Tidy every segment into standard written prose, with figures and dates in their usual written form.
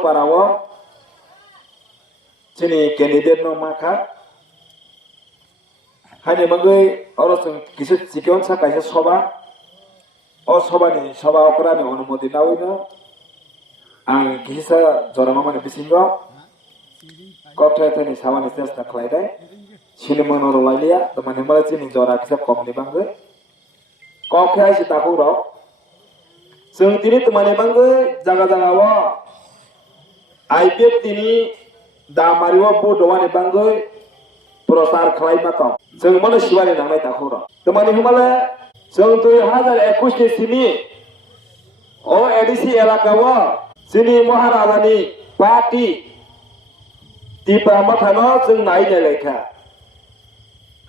Goparawo Chini candidate no maka Hani Magui Orosun Kisit Sikon Saka Soba O Sobani Soba Operani on Modinawino and Kisa Zoramama Pisingo Coptani Savan is just a Clyde Chiliman or Lalia, the Manimalatin in Zora except Company Bangu Copia Sitahuro Sung Tinit Manibangu Zagadawa I get Tini Da Mario Pudoani Bangu Prosar Climato Sung Monashivani Nametahuro the Manimala Sung to Hazard Akushi Simi O Edisi Elakawa Sini Moharadani Party Tipramatano Sung Naide Leka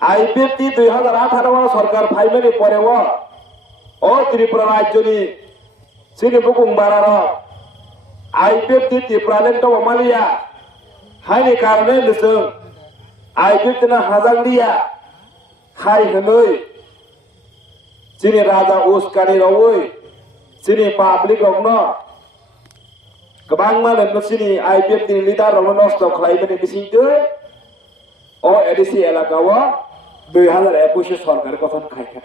I-50 2018 সরকার ফাইমেনি পরেও ও ত্রিপুরা রাজ্যনি সিনি বুকুং বারার I-50 ত্রিপুরালেন্ট ওমালিয়া হাইনি কারণে লিসুং I-50 না হাজার দিয়া খাই হনই সিনি রাজা উস্কানি রওই সিনি public রংন গোবাং মানেন সিনি I-50 leader রং নষ্ট খাইবেনি বিসিংতে ও এডিসি এলাকাও 2021 সরকারের কথা খাইখা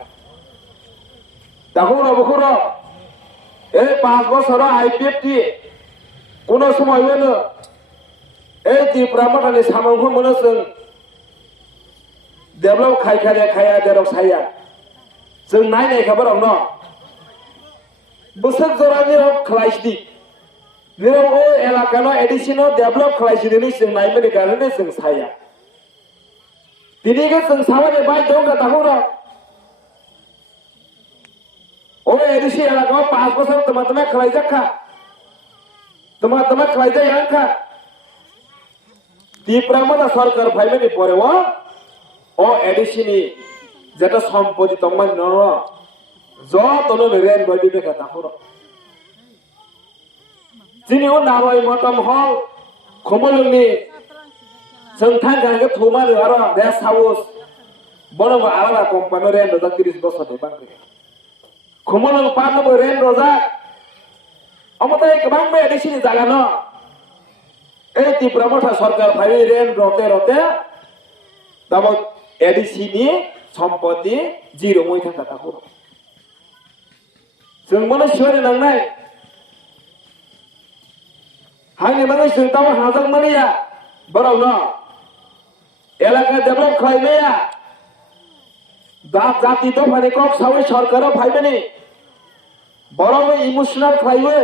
তখন অবখর এই 5 বছর I-50 কোন সময় হইল এই ত্রিপুরা মাটানি সামংখ মনসং ডেভেলপ খাইখালে খায়া দেরক সাইয়া जों नायनाय खबर न बोसोर जरानि खलाइसनि निराव ओ एलाकानो एडिसिनो डेभलप खलाइसनि जों नायमनि गारने जों साया दिनैगे जों सावने बाय दं दाखौरा ओ एडिसि एलाकाव 5 बोसोर तमा खलाइजाखा तमा खलाइजायाखा ত্রিপুরা সরকার ফাইমেনি পরেও ও এডিসিনি যেটা সম্পত্তি তোমার নর যতন রেন বডি বেকা তাহর যিনি ও নারয় মতম হল খমলনি সংথান গাঙ্গে থুমার আর রেস হাউস বড় আলাদা কোম্পানি রেন রোজা 30 বছর দে বাংলা খমলং পানব রেন রোজা অমতাই গোবাং এডিসিনি জায়গা ন এই ত্রিপুরা সরকার ফাইল রেন রতে রতে তব এডিসিনি সম্পত্তি জিরো মই থাকা থাকো जों माने सिवारि नांनाय हानि माने जों ताव हाजां मानिया बराव न एलाका डेभलप खालायनाया जाति तो फानि कक सावै सरकारा फायबेनि बराव इमोशनाल खालायबो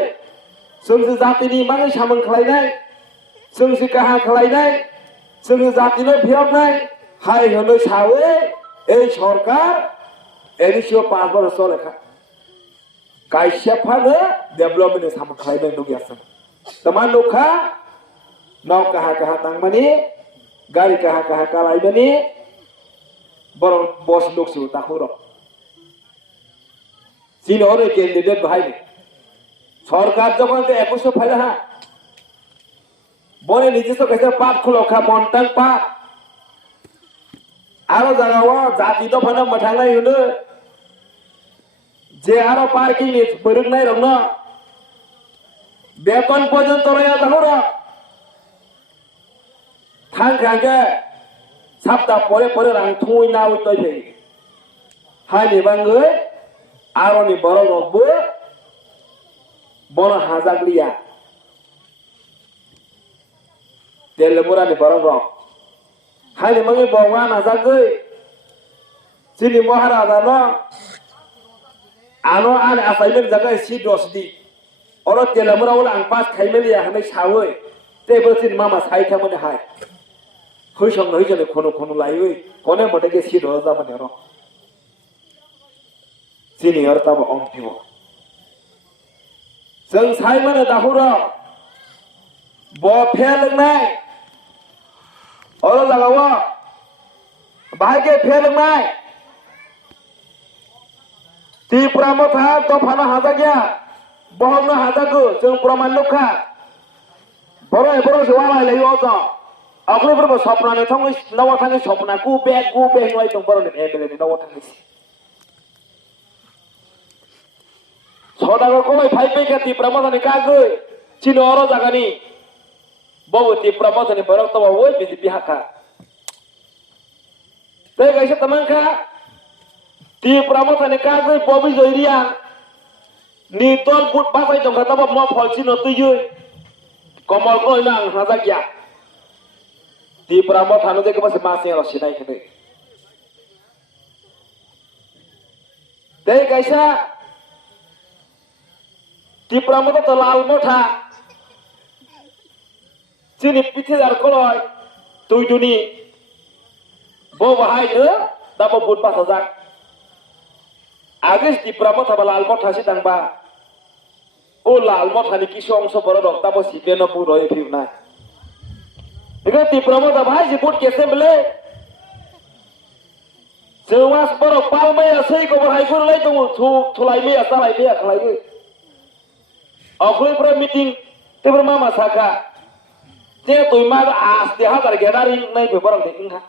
जों जातिनि माने सामोन खालायनाय जों काहा खालायनाय जों जातिनो भियाबनाय हाय होनो सावै এই সরকার এডিসিও 5 বছর লেখা কাইসা ফালে ডেভেলপমেন্ট সামনে খাইবে নগি আছে তোমার লোখা নাও কাহা কাহা তাংমানি গাড়ি কাহা কাহা কালাইবানি বড় বস লোকসু তাকুর সিনিয়র ক্যান্ডিডেট ভাই সরকার যখন 21 ফাইলে হ্যাঁ বনে নিজস্ব কাছে পাট খোলখা মন্টাং পাট আরো জায়গাও জাতি তো ফানা মঠালাই হলো যে আরো পার্কিং বরুক নাই রং না বেতন পর্যন্ত রয়া তাহরা থাং খাঙ্গে সপ্তাহ পরে পরে রাং থুই না উতই ফেই হাইনি বাঙ্গৈ আরনি বড় রকবো বড় হাজাগলিয়া তেলমুরানি বড় রক हायले मगे भगवान आजागै जिनि महाराजा न आनो आन आसाइमेन जागा सि दसदि अर तेलामुरा उल आं पास खाइमेलिया हनै सावै तेबो सिन मामा साइथा मने हाय होइसं होइजले खनो खनो लायै कोने मटेगे सि दजा मने र सिनियर तब अंतिम जों साइमाने दाहुरा ब फेलनाय और लगावा भाई के फेल में त्रिपुरा मथा तो फाना हाजा गया बहुत ना हाजा को जों प्रमाण लुखा बरो जवाला लयो जा अगले बरो सपना ने थांग नवा थांग सपना गु बे नय दं बरो ने एमएलए ने नवा थांग सदागर कोइ फाइ पे के त्रिपुरा मथा ने कागै चिनो अरो जागानि bawa ti pramotan ni barang tawa woi BJP haka tapi kaisa teman ka ti pramotan ni ka goi bobi joiria ni tol put babai jong kata ba mo pholchi no tu yui komal ko nang haza kya ti pramotan de ke pas masih ro sinai kene tapi kaisa ti pramotan to lal motha sini pithe dar koloi tui duni bo bahai ne dabo put pas hazak agis di pramotan ba lal motha si dang ba o lal motha ni kisu অংশ বড় rock dabo si beno pu roi phiu na ega ti pramotan bhai si put kese bele sewas boro pal mai asai ko bahai ko lai tong thu thulai me asa lai me khlai ge akhoi pra meeting te berma masaka te tui ma as te ha dar gathering nai be barang deking ha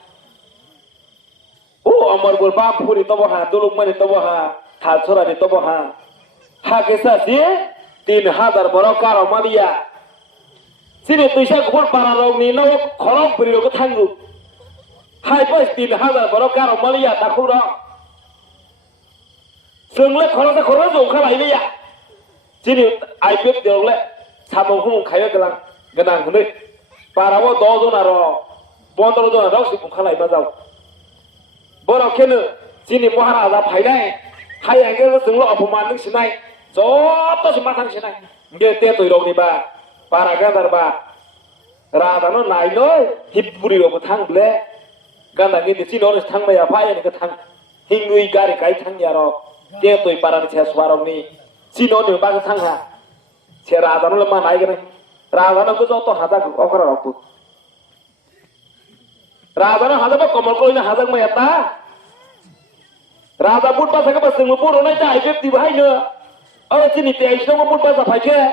o amar bol ba phuri to ha duluk mani to ha thal chora ni to ha kesa si 3000 boro karo malia sini tuisa gol para rong ni no khorok brio ko thangu hai pas 3000 boro karo malia ta khura sungle khorok ta khorok jo khalai ni ya sini ipep deole samong hung khayo galang ganang hunoi parawo 10 জন aro 15 জন aro si khalai ma jaw boro kene sini maharaja phainai hai angel sunglo apman ning sinai joto si mathang sinai nge te toi rong ni ba para gandar ba rada no nai noi hipuri ro thang ble ganda ni ti no thang ma ya phai ni ka thang hingui gari kai thang ya ro te toi para ni che swarong ni si no ni ba ka thang ha che rada no ma nai ga ni rada no ko joto hada okra ro rada no hada ba komal ko ni hada ma ya ta rada put pa sa ka ba sing mo puro nai ta ipep ti bhai ne ở trên này thì nó muốn bao giờ phải chưa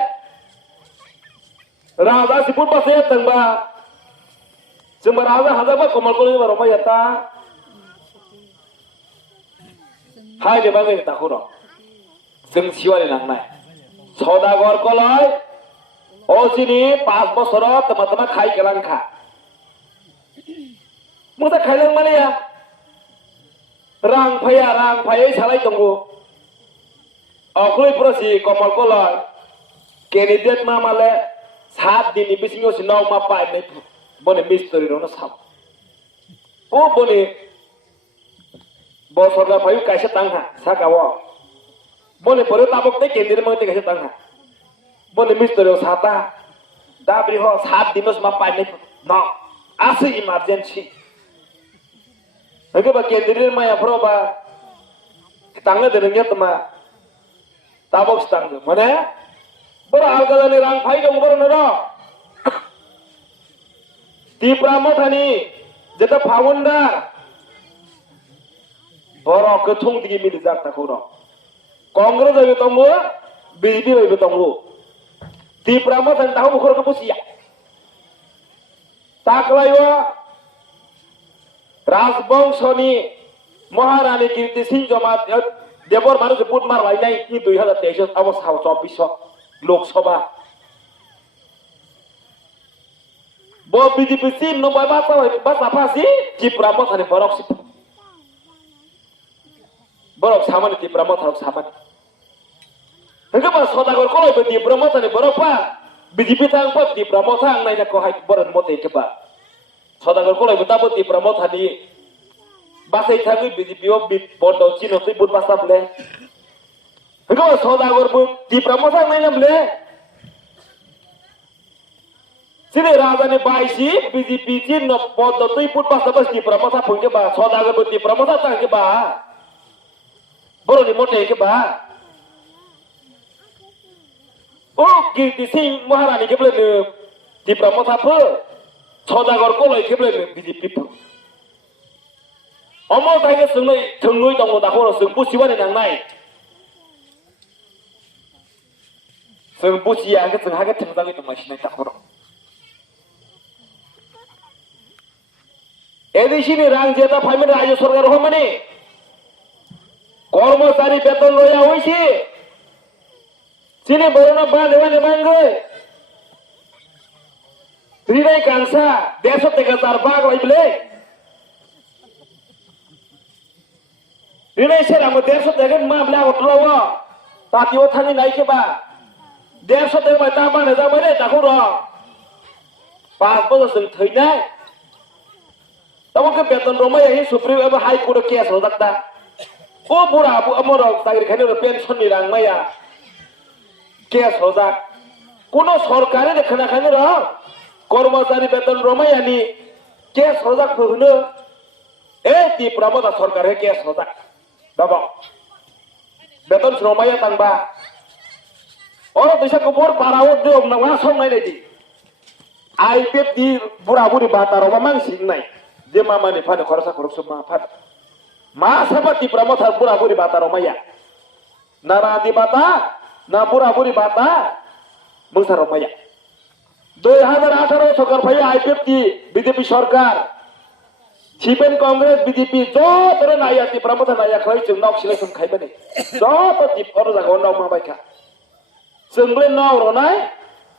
ra si put pas ya tang ba sumber raza hada ba komal ko ni ba roma ya ta hai de ba ngai ta khuro sing siwa ni nang nai সওদাগর কলয় ও চিনি 5 বছর তমা খাই গেলাম খা মুতা খাইলাম মানে রাং phi সালাই দঙ্গো অকলই প্রসি কমল Kalai candidate মা মালে 7 দিন বিসিং ওসি নাও মা পাই নাই বনে মিস্ত্রি রনো সাপ ও বনে বছরগা ফাই কাইসা তাংহা সাকাও বনে পরে তাবক তে ক্যান্ডিডেট মতে কাইসা তাংহা বনে মিস্ত্রি সাতা দাবরি হ 7 দিনস মা পাই নাই না আছে emergency Oke, bagian diri maya proba tangga derengnya tema tabok stangga mana berhal kalau ni rang fai dong bernero di pramotani jeta founder boro ketung tinggi milijak takuro kongres ayo tunggu BJP ayo tunggu di pramotani tahu bukur kepusia tak layo রাজবংশনী মহারানী কীর্তি সিং জমা দেবর মানুষ বুট মার লাইনাই 2023 অবস্থা 24 লোকসভা ব BJP scene Nabai বাসা ফাসি ত্রিপুরা মথানি বরক সামানি ত্রিপুরা মথারক সামানি হেগবা সদাগর কলই Tripura মথানি Barpa BJP থাং পা ত্রিপুরা মথাং নাইনা কহাই বরন মতে কেবা সদাগর কলই তাবো ত্রিপুরা মথানি বাসাই থাকি বিজেপি ও বড় চিনো তুই বুট বাসাবলে হেগো সদাগর বু ত্রিপুরা মথাং নাইনামলে সিনে রাজধানী বাইসি বিজেপি চিন পদ তুই বুট বাসাব ত্রিপুরা মথা ফইকে বা সদাগর বু ত্রিপুরা মথা তাকে বা বড়নি মতে কে বা ও কীর্তি সিং মহারানী কেবলে ত্রিপুরা মথা ফ সদাগর কলই কেবলে বিজেপি ফ অমল তাইকে সঙ্গই থঙ্গই দङ দাখো সং বুসিবানি নাंनाय सं बुसिया के जों हागे थंजाङै दमासिनाय दाखो एदिसिनि रां जेता फाइमेन्ट राज्य सरकार हो माने কর্মচারী বেতন লইয়া হইছে চিনি বড় না বা নেওয়া নেবাঙ্গে rinai kansa deso tega tarbag lai bele rinai sera mo deso tega ma bla otlawa tapi o thani nai ke ba deso tega ta ma ne da mane ta ko ro 5 bojor sing thainai tamo ke beton roma yang supreme aba high court case ho dakta o bura abu amoro tagir khane ro pension ni rang maya case ho dak kono sarkare dekhana khane ro কর্মচারী বেতন রমায়ানি case হজাক হইল এই ত্রিপুরা সরকারে case হজাক দাবা বেতন রমায়া তাংবা ওর দেশে কবর পাড়াও দেব না সংনাই নাইদি আইপিএফ দি বুড়া বুড়ি বাতার মাং সিংনাই যে মামানি ফানে খরচা খরচ মা ফান মা সাবা ত্রিপুরা মথার বুড়া বুড়ি বাতার রমায়া না রাদি বাতা না বুড়া বুড়ি বাতা মুসার রমায়া 2018 সরকার ভাই আইপিএফ কি বিজেপি সরকার ছিপেন কংগ্রেস বিজেপি যত নাইয়া ত্রিপুরা মথা নাইয়া খাই जों नाव सिलेक्शन खाइबाने যত ত্রিপুরা জায়গা नाव मा बायखा जोंबले नाव रनाय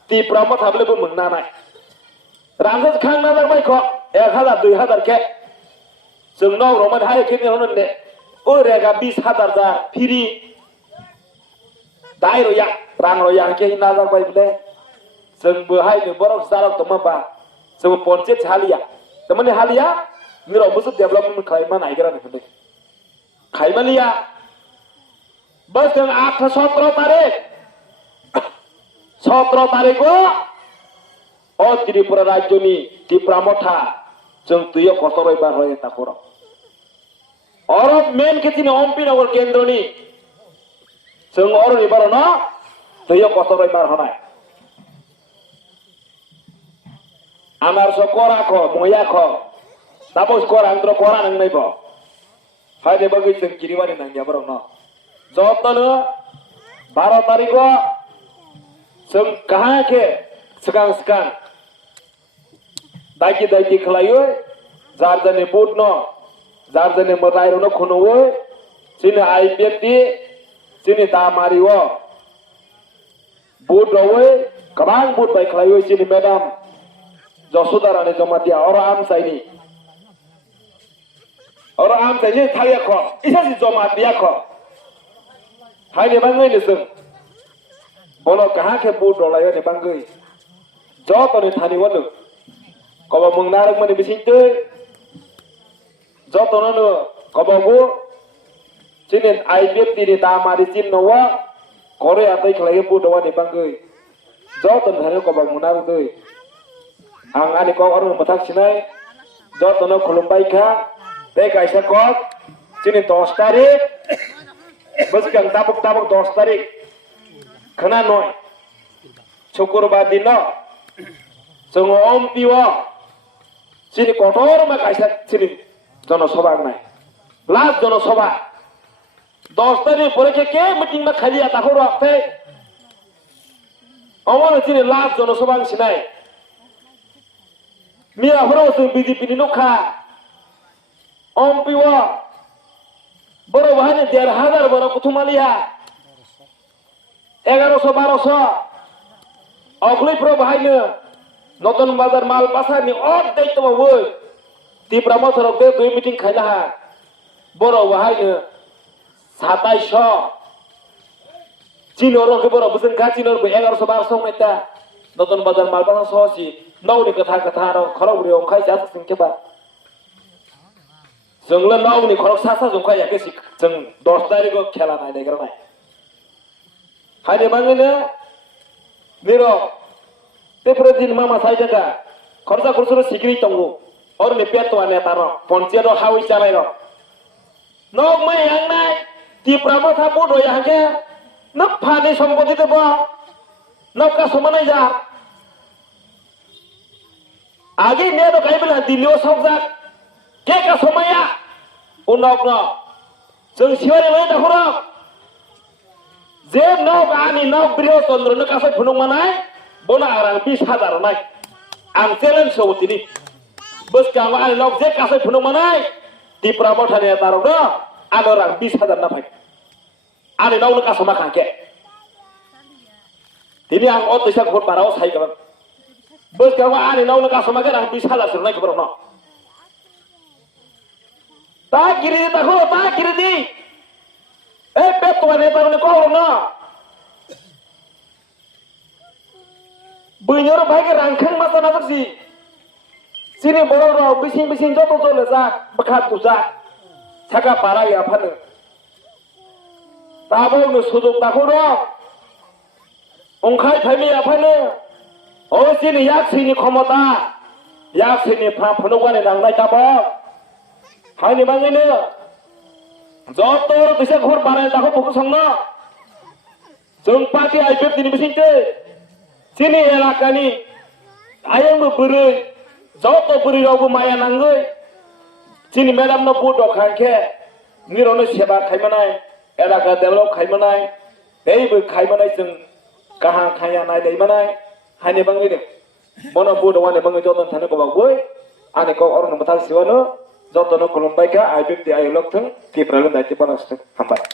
ত্রিপুরা मथा बलेबो मोननानाय रांगस खां ना बायख 1000 2000 के जों नाव रमान हाय केनि होनने ओ रेगा 20000 जा फ्री दाइ रोया रां रोया के नाजार बाय बले जों बहाय बरक जारक तमबा जों पंचायत हालिया तमने हालिया मिरो बुसु डेभलपमेंट खाइमा नायगरा नखदे खाइमालिया बस जों 17 तारिख 17 तारिख को ओ त्रिपुरा राज्यनि त्रिपुरा मथा जों तुयो कसरय बार होय ताखर और मेन केतिनि ओमपी नगर केन्द्रनि जों अरनि बारनो तुयो कसरय बार होनाय আমার সকরা খ ময়া খ তাপস কর আন্দ্র করা নং নাইব ফাইদে বগি जों কিরিবানি নাং যাবর ন যতনো 12 তারিখ जों कहां के सगां सगां दाइकी खलायो जारजने बोट न जारजने मराइरो न खनोयो सिने आईपीएफ दी सिने दामारियो बोट रवै कबां बोट बाय खलायो सिने मैडम जसोदाराने जमा दिया और आम साइनी थाया ख इसा सि जमा दिया ख थाइने बांगै नसों बोलो कहां के बुट डलायो ने बांगै ज तने थानि वन कबा मंगनारक मने बिसिंतै ज तननो कबागो सिने आईपीएफ तिनि दामारि चिन नवा करे आतै खलायो बुट दवा ने बांगै ज तन थानि कबा मंगनारकै आं आनि कक अरु मथाक सिनाय जतनो खुलुमबायखा बे गायसा कक सिनि 10 तारिख बसगां ताबक 10 तारिख खना नय शुक्रबार दिन जों ओमपिओ सिनि कठोर मा गायसा सिनि जनसभा नाय लास्ट जनसभा 10 तारिख परे के मीटिंग मा खाली आता हो रखते अमन सिनि लास्ट जनसभा सिनाय मिया हरो जों बीजेपी नि नखा ओमपिओ बरो बाहाने 1500 बरो कुथुमालिया 1100 1200 अखलैफ्रो बाहायनो नतन बाजार माल पासानि अद दैतो वै त्रिपुरा मथर बे दुई मीटिंग खाइला बरो बाहायनो 2700 चिनोरो के बरो बुजन का चिनोर 1100 1200 मेता नतन बाजार माल पासा सहसी नावनि कथा र खरौरि अंखाय जात सिंकेबा जोंले नावनि खरक सासा जंखाय याके जों 10 तारिख खेला नाय नायग्रानाय हाने बाङैनो मिरो तेफ्रो दिन मामा साइजगा खरजा खरसुर सिक्रि तंगु और ने पेटवा नेता र पंचायत हावै चालाय र नक मै यांनाय त्रिपुरा मथा बडो याके न फाने सम्पत्ति देब नका समानाय जा आगे ने तो कई बेला दिल्ली सबजा के का समया उनाव न जों सिवारे मै दाखर जे नक आनि नक ब्रिय चंद्र न कासै फुनुं मानाय बना आरां 20000 नाय आं चेलेन्ज सौतिनि बस का आनि नक जे कासै फुनुं मानाय त्रिपुरा मथाने तारो न आनो रां 20000 ना फाय आनि नक न कासमा खांके दिनै आं अ दैसा भट बाराव Saigon bớt cái hoa này nâu nó cao số mấy cái nào bị sai là sửa này của nó ta kiri ta khô ta kiri đi ê bếp của này ta nó có không nó bây giờ nó phải cái răng khăn mà sao nó gì xin em bảo rồi bị xin cho tôi là ra bắt hạt của ra 차가 바라기 아파는 따보는 소독 따고로 옹칼 뱀이 아파는 어신이 약신이 커머다 약신이 파푸노관에 낭나이 따보 하니 방에는 저또로 드셔 그걸 바라다고 보고 성나 정파티 아이ペ디니 비신테 신이 에라카니 아영도 부르 저또 부르라고 마야 난거 Sini madam no put dok hanke, ni rono seba kaimanai, elaka develop kaimanai, dei bu kaimanai jeng kahang kaya nai dei manai, hani bangi de, mono put wane bangi jotan thane ko bagboy, ane ko orang nomor siwano, jotan no kolombai ka, aibib di ayolok theng, ki pralun dai ti panas hambat.